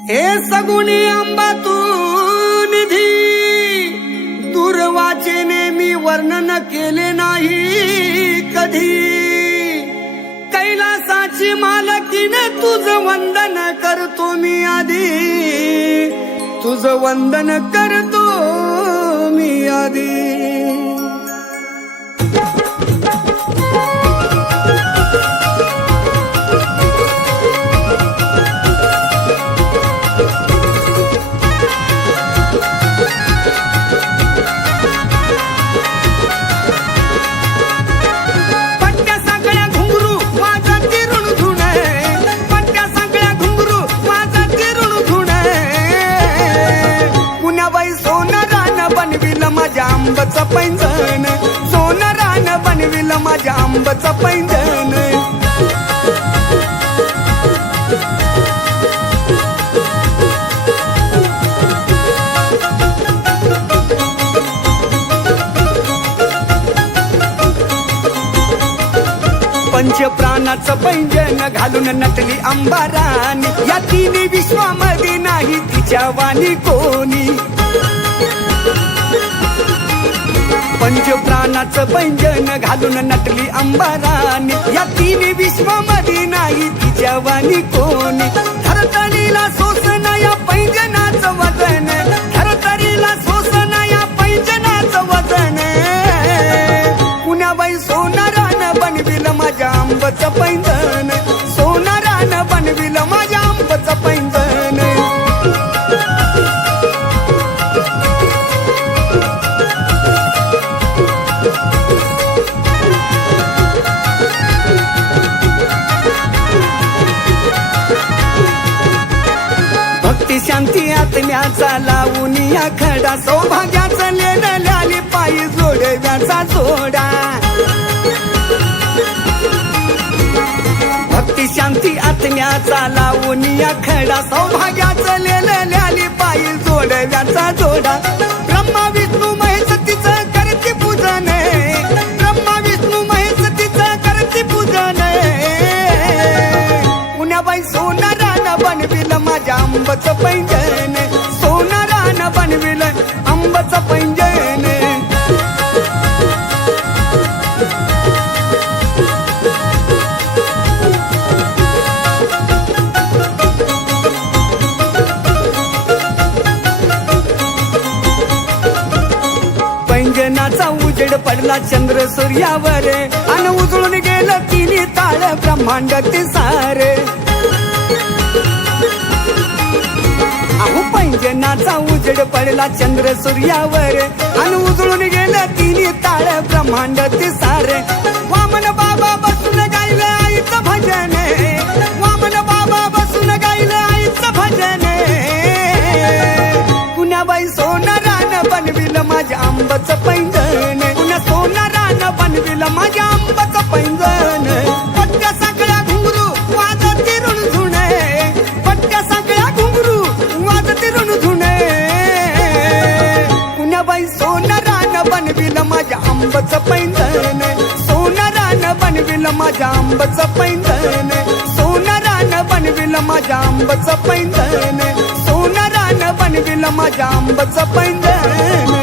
हे सगुणी आंबा तू निधी, दुर्वाचे नेहमी वर्णन केले नाही कधी. कैलासाची मालकीने तुझं वंदन करतो मी आधी, तुझं वंदन करतो मी आधी. माझ्या आंबाचं पैंजण, सोनारानं बनविलं माझ्या आंबाचं पैंजण. पंचप्राणाचं पैंजण घालून नटली अंबाराणी, या तिन्ही विश्वामध्ये नाही तिच्या वाणी कोणी. पंचप्राणाचं पैंजण घालून नटली अंबाराणी, या तिन्ही विश्वामध्ये नाही तिच्या वाणी कोणी. धरतरीला सोसन या पैंजनाचं वजन, धरतरीला सोसन या पैंजनाचं वजन. पुण्याबाई सोनारानं बनविलं माझ्या आंबाचं पैंजण, सोनारानं बनविलं माझ्या आंबाचं पैंजण. शांती आत्म्याचा लावून या खडा, सौभाग्याचं लेण्याली पायी जोडव्याचा जोडा. भक्ती शांती आत्म्याचा लावून या खडा, सौभाग्याचं लेण्याली पायी जोडव्याचा जोडा. ब्रह्मा विष्णू महेश तिचं करती पूजन, ब्रह्मा विष्णू महेश तिचं करती पूजन. पुण्याबाई सोनारानं बनविलं माझ्या आंबाचं पैंजण, सोनारानं बनविलं आंबाचं पैंजण. पैंजनाचा उजेड पडला चंद्र सूर्यावर, अन उजळून गेलं तिन्ही ताळ ब्रह्मांड ते सारे. अहो पैंजनाचा उजेड पडला चंद्र सूर्यावर, अन उजळून गेलं तिन्ही ताळ ब्रह्मांड ते सारे. वामन बाबा बसून गायलं आईचं भजन, वामन बाबा बसून गायलं आईचं भजन. पुण्याबाई सोनारानं बनविलं माझ्या आंबाचं पैंजण, पुन्हा सोनारानं बनविलं माझ्या आंबाचं पैंजण. पट्ट्या सगळ्या घुंगरू वाजती रुणझुणे, पट्ट्या सगळ्या घुंगरू वाजती रुणझुणे. पुण्याबाई सोनारानं बनविलं माझ्या आंबाचं पैंजण, सोनारानं बनविलं माझ्या आंबाचं पैंजण. सोनारानं बनविलं माझ्या आंबाचं पैंजण, सोनारानं बनविलं माझ्या आंबाचं पैंजण.